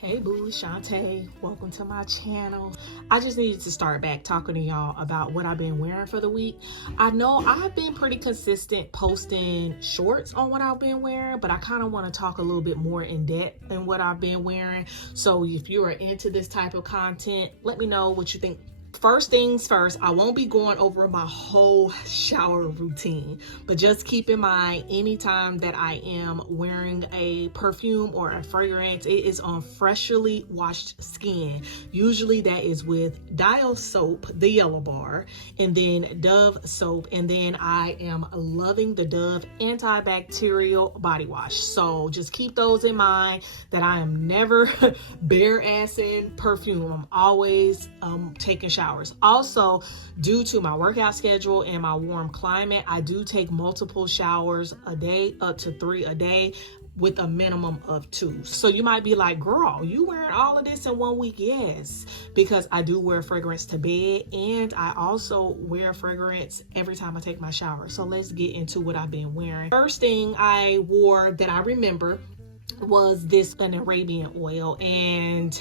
Hey boo, Shantae, welcome to my channel. I just needed to start back talking to y'all about what I've been wearing for the week. I know I've been pretty consistent posting shorts on what I've been wearing, but I kind of want to talk a little bit more in depth in what I've been wearing. So if you are into this type of content, let me know what you think. First things first, I won't be going over my whole shower routine, but just keep in mind anytime that I am wearing a perfume or a fragrance, it is on freshly washed skin. Usually that is with Dial soap, the yellow bar, and then Dove soap, and then I am loving the Dove antibacterial body wash. So just keep those in mind that I am never bare assing perfume. I'm always taking showers. Also, due to my workout schedule and my warm climate, I do take multiple showers a day, up to 3 a day, with a minimum of 2. So you might be like, girl, you wearing all of this in 1 week? Yes, because I do wear fragrance to bed, and I also wear fragrance every time I take my shower. So let's get into what I've been wearing. First thing I wore that I remember was an Arabian oil, and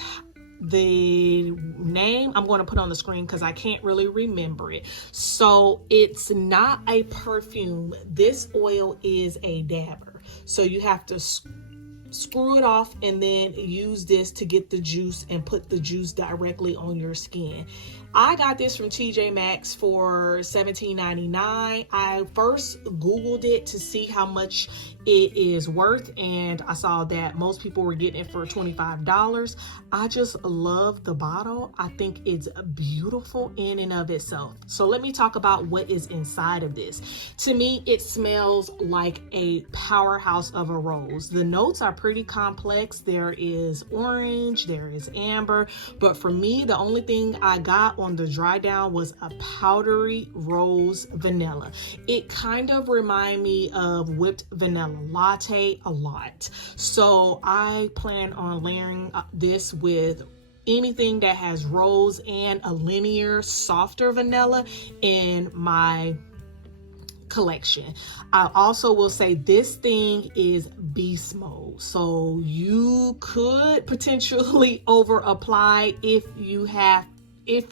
the name I'm going to put on the screen because I can't really remember it. So it's not a perfume. This oil is a dabber. So you have to screw it off and then use this to get the juice and put the juice directly on your skin. I got this from TJ Maxx for $17.99. I first Googled it to see how much it is worth, and I saw that most people were getting it for $25. I just love the bottle. I think it's beautiful in and of itself. So let me talk about what is inside of this. To me, it smells like a powerhouse of a rose. The notes are pretty complex. There is orange, there is amber, but for me, the only thing I got on the dry down was a powdery rose vanilla. It kind of reminded me of whipped vanilla latte a lot. So I plan on layering this with anything that has rose and a linear softer vanilla in my collection. I also will say this thing is beast mode, so you could potentially over apply if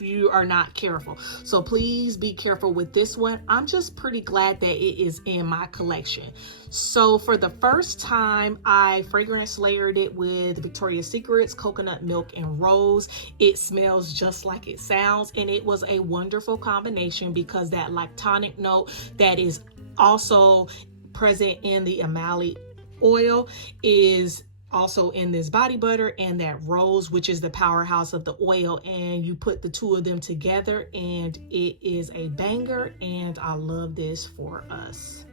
you are not careful. So please be careful with this one. I'm just pretty glad that it is in my collection. So for the first time, I fragrance layered it with Victoria's Secret's Coconut Milk and Rose. It smells just like it sounds, and it was a wonderful combination because that lactonic note that is also present in the Amali oil is also in this body butter, and that rose, which is the powerhouse of the oil, and you put the two of them together and it is a banger, and I love this for us.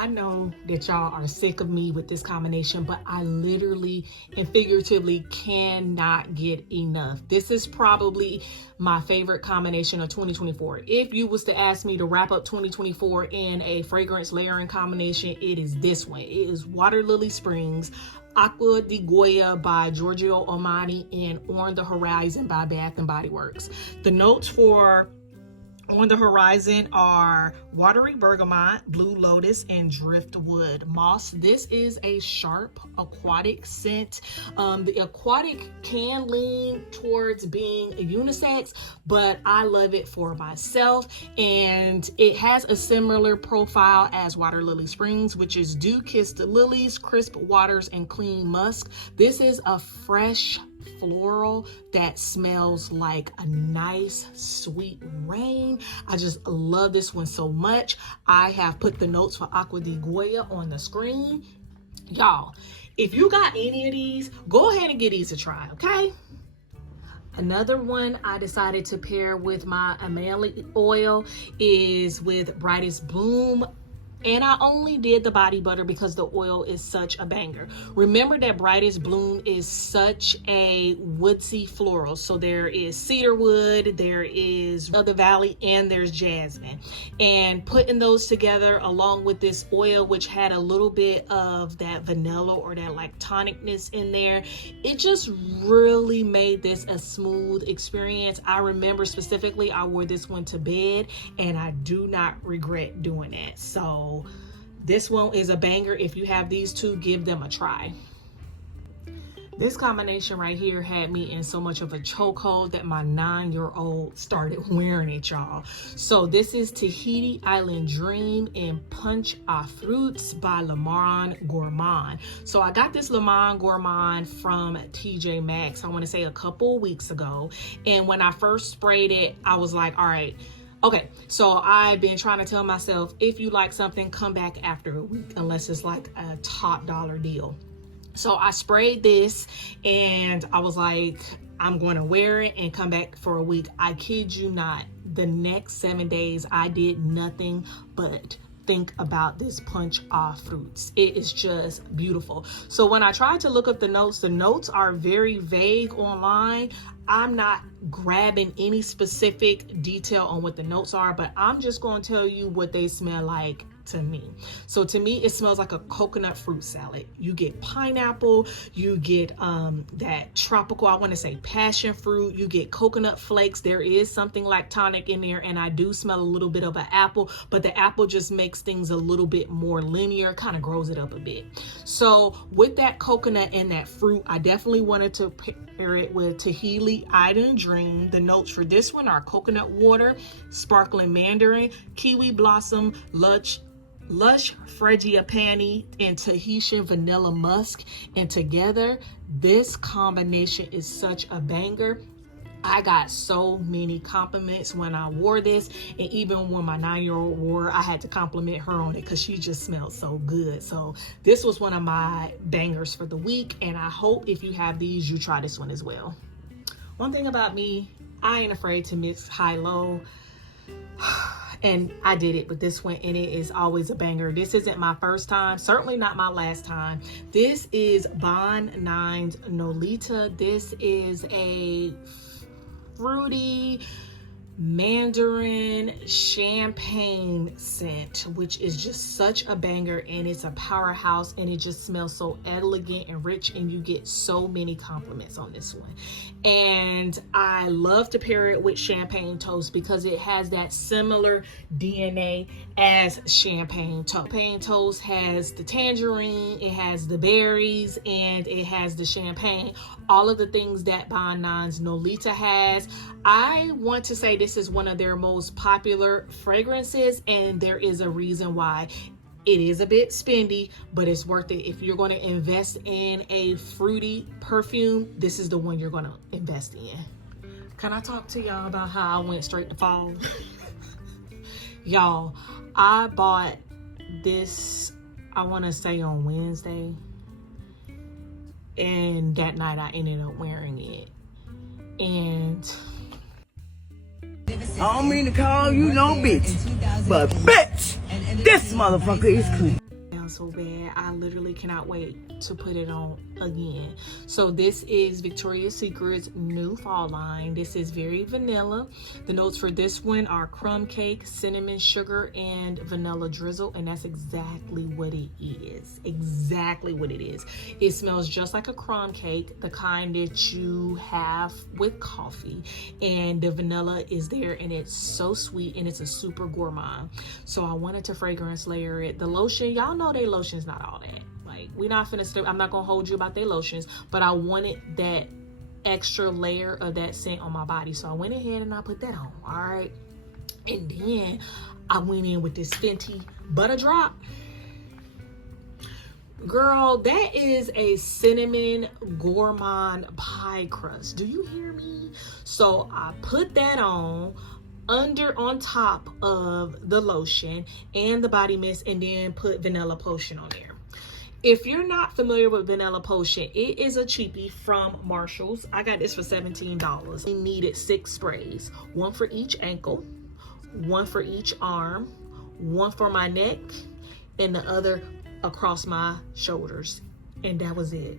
I know that y'all are sick of me with this combination, but I literally and figuratively cannot get enough. This is probably my favorite combination of 2024. If you was to ask me to wrap up 2024 in a fragrance layering combination, it is this one. It is Water Lily Springs, Aqua di Goya by Giorgio Armani, and On the Horizon by Bath & Body Works. The notes for On the Horizon are watery bergamot, blue lotus, and driftwood moss. This is a sharp aquatic scent. The aquatic can lean towards being a unisex, but I love it for myself, and it has a similar profile as Water Lily Springs, which is dew-kissed lilies, crisp waters, and clean musk. This is a fresh floral that smells like a nice sweet rain. I just love this one so much. I have put the notes for Aqua di Goya on the screen. Y'all, if you got any of these, go ahead and give these a try, okay? Another one I decided to pair with my Amali oil is with Brightest Bloom. And I only did the body butter because the oil is such a banger. Remember that Brightest Bloom is such a woodsy floral. So there is cedarwood, there is of the valley, and there's jasmine. And putting those together along with this oil, which had a little bit of that vanilla or that lactonicness in there, it just really made this a smooth experience. I remember specifically I wore this one to bed, and I do not regret doing that. So this one is a banger. If you have these two, give them a try. This combination right here had me in so much of a chokehold that my 9-year-old started wearing it, y'all. So this is Tahiti Island Dream in Punch à Fruits by Gourmand. So I got this Gourmand from TJ Maxx, I want to say a couple weeks ago. And when I first sprayed it, I was like, all right, okay, so I've been trying to tell myself, if you like something, come back after a week, unless it's like a top dollar deal. So I sprayed this and I was like, I'm going to wear it and come back for a week. I kid you not, the next 7 days, I did nothing but think about this Punch à Fruits. It is just beautiful. So when I tried to look up the notes are very vague online. I'm not grabbing any specific detail on what the notes are, but I'm just going to tell you what they smell like to me. So to me, it smells like a coconut fruit salad. You get pineapple, you get that tropical, I want to say passion fruit, you get coconut flakes. There is something lactonic in there, and I do smell a little bit of an apple, but the apple just makes things a little bit more linear, kind of grows it up a bit. So with that coconut and that fruit, I definitely wanted to pair it with Tahiti Island Dream. The notes for this one are coconut water, sparkling mandarin, kiwi blossom, lush frangipani, and Tahitian vanilla musk. And together, this combination is such a banger. I got so many compliments when I wore this, and even when my 9-year-old wore, I had to compliment her on it because she just smelled so good. So this was one of my bangers for the week, and I hope if you have these, you try this one as well. One thing about me, I ain't afraid to mix high-low. And I did it with this one, and it is always a banger. This isn't my first time, certainly not my last time. This is Bon 9's Nolita. This is a fruity mandarin champagne scent, which is just such a banger, and it's a powerhouse, and it just smells so elegant and rich, and you get so many compliments on this one. And I love to pair it with champagne toast because it has that similar DNA as champagne toast. Champagne toast has the tangerine, it has the berries, and it has the champagne, all of the things that Bon 9's Nolita has. I want to say this is one of their most popular fragrances, and there is a reason why. It is a bit spendy, but it's worth it. If you're going to invest in a fruity perfume, this is the one you're going to invest in. Can I talk to y'all about how I went straight to fall? Y'all, I bought this, I want to say on Wednesday, and that night I ended up wearing it. And I don't mean to call you no bitch, but bitch, this motherfucker is clean. So bad, I literally cannot wait to put it on again. So this is Victoria's Secret's new fall line. This is very vanilla. The notes for this one are crumb cake, cinnamon sugar, and vanilla drizzle, and that's exactly what it is. Exactly what it is. It smells just like a crumb cake, the kind that you have with coffee, and the vanilla is there, and it's so sweet, and it's a super gourmand. So I wanted to fragrance layer it. The lotion, y'all know they lotion's not all that. Like, we're not finna, I'm not gonna hold you about their lotions, but I wanted that extra layer of that scent on my body, so I went ahead and I put that on. All right, and then I went in with this Fenty Butter Drop. Girl, that is a cinnamon gourmand pie crust. Do you hear me? So I put that on top of the lotion and the body mist, and then put Vanilla Potion on there. If you're not familiar with Vanilla Potion, it is a cheapie from Marshall's. I got this for $17. We needed 6 sprays, 1 for each ankle, 1 for each arm, 1 for my neck, and the other across my shoulders, and that was it.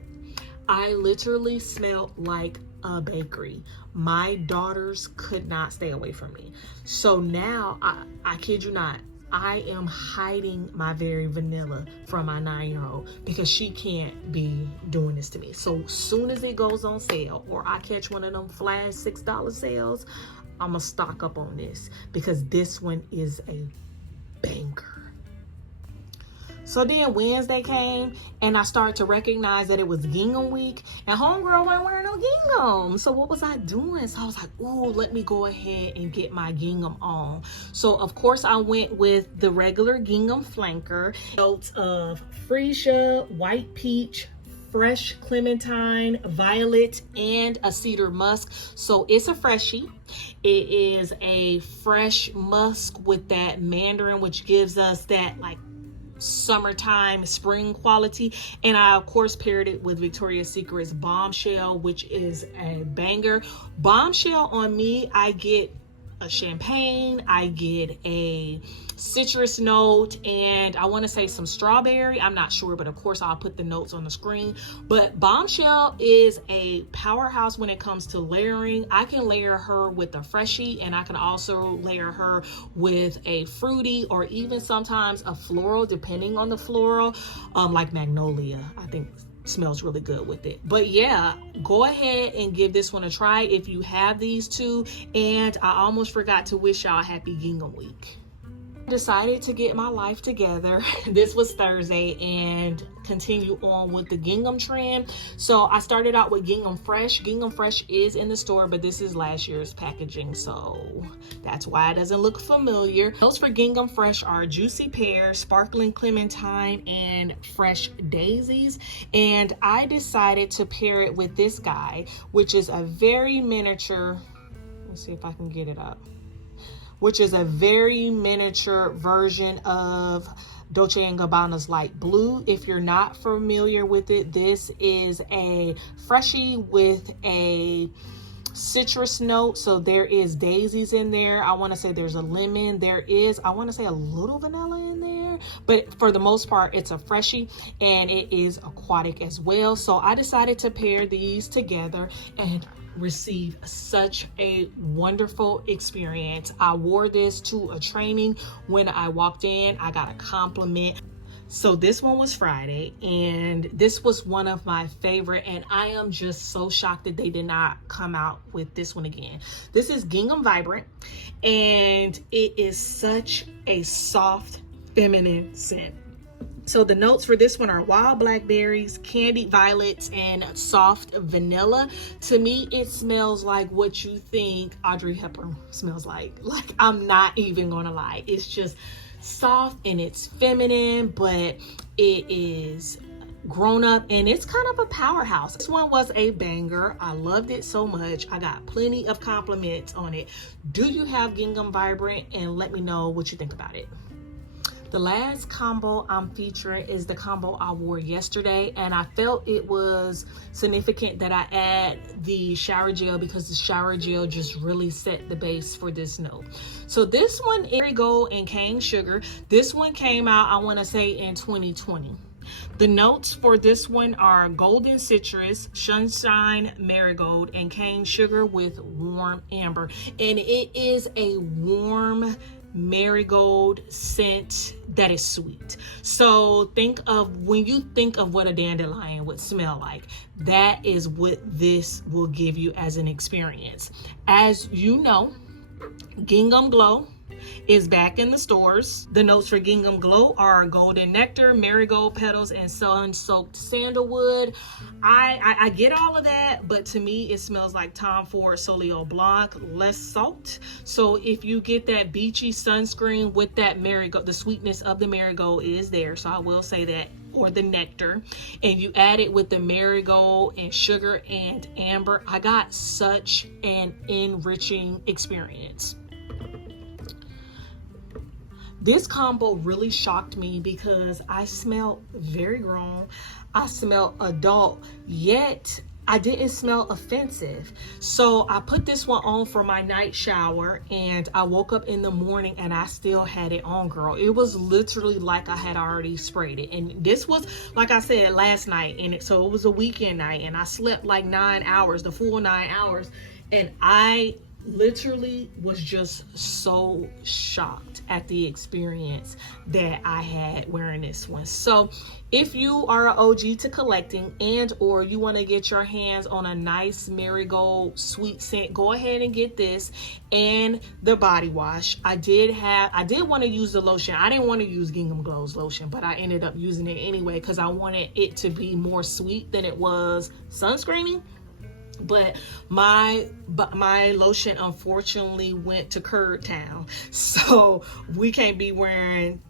I literally smelled like a bakery. My daughters could not stay away from me. So now, I kid you not, I am hiding my very vanilla from my 9-year-old because she can't be doing this to me. So soon as it goes on sale, or I catch one of them flash $6 sales, I'm gonna stock up on this because this one is a banger. So then Wednesday came and I started to recognize that it was gingham week and homegirl wasn't wearing no gingham. So what was I doing? So I was like, ooh, let me go ahead and get my gingham on. So of course I went with the regular gingham flanker. Notes of freesia, white peach, fresh clementine, violet, and a cedar musk. So it's a freshie. It is a fresh musk with that mandarin, which gives us that like summertime spring quality. And I of course paired it with Victoria's Secret's Bombshell, which is a banger. Bombshell on me, I get a champagne, I get a citrus note, and I want to say some strawberry. I'm not sure, but of course I'll put the notes on the screen. But Bombshell is a powerhouse when it comes to layering. I can layer her with a freshie, and I can also layer her with a fruity or even sometimes a floral, depending on the floral, like magnolia. I think smells really good with it. But yeah, go ahead and give this one a try if you have these two. And I almost forgot to wish y'all happy gingham week. Decided to get my life together. This was Thursday and continue on with the gingham trend. So I started out with gingham fresh. Gingham fresh is in the store, but this is last year's packaging, so that's why it doesn't look familiar. Those for gingham fresh are juicy pear, sparkling clementine, and fresh daisies. And I decided to pair it with this guy, which is a very miniature, let's see if I can get it up, which is a very miniature version of Dolce & Gabbana's Light Blue. If you're not familiar with it, this is a freshie with a citrus note. So there is daisies in there. I want to say there's a lemon. There is, I want to say, a little vanilla in there. But for the most part, it's a freshie, and it is aquatic as well. So I decided to pair these together and receive such a wonderful experience. I wore this to a training. When I walked in, I got a compliment. So this one was Friday, and this was one of my favorite, and I am just so shocked that they did not come out with this one again. This is Gingham Vibrant, and it is such a soft, feminine scent. So the notes for this one are wild blackberries, candied violets, and soft vanilla. To me, it smells like what you think Audrey Hepburn smells like. Like, I'm not even gonna lie. It's just soft and it's feminine, but it is grown up and it's kind of a powerhouse. This one was a banger. I loved it so much. I got plenty of compliments on it. Do you have Gingham Vibrant? And let me know what you think about it. The last combo I'm featuring is the combo I wore yesterday, and I felt it was significant that I add the shower gel because the shower gel just really set the base for this note. So this one is Marigold and Cane Sugar. This one came out, I want to say, in 2020. The notes for this one are golden citrus, sunshine marigold, and cane sugar with warm amber. And it is a warm marigold scent that is sweet. So think of, when you think of what a dandelion would smell like, that is what this will give you as an experience. As you know, Gingham Glow is back in the stores. The notes for Gingham Glow are golden nectar, marigold petals, and sun-soaked sandalwood. I get all of that, but to me it smells like Tom Ford Soleil Blanc, less salt. So if you get that beachy sunscreen with that marigold, the sweetness of the marigold is there, so I will say that, or the nectar, and you add it with the marigold and sugar and amber, I got such an enriching experience. This combo really shocked me because I smelled very grown, I smelled adult, yet I didn't smell offensive. So I put this one on for my night shower, and I woke up in the morning and I still had it on, girl. It was literally like I had already sprayed it. And this was, like I said, last night, and so it was a weekend night, and I slept like 9 hours, the full 9 hours, and I literally was just so shocked at the experience that I had wearing this one. So if you are an OG to collecting and or you want to get your hands on a nice marigold sweet scent, go ahead and get this and the body wash. I did want to use the lotion. I didn't want to use Gingham Glow's lotion, but I ended up using it anyway because I wanted it to be more sweet than it was sunscreeny. But my lotion unfortunately went to Curd Town, so we can't be wearing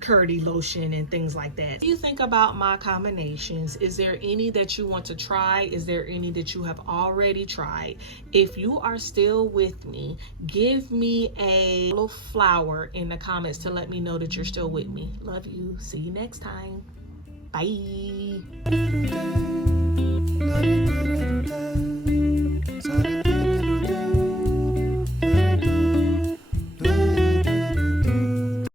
curdy lotion and things like that. What do you think about my combinations? Is there any that you want to try? Is there any that you have already tried? If you are still with me, give me a little flower in the comments to let me know that you're still with me. Love you. See you next time. Bye.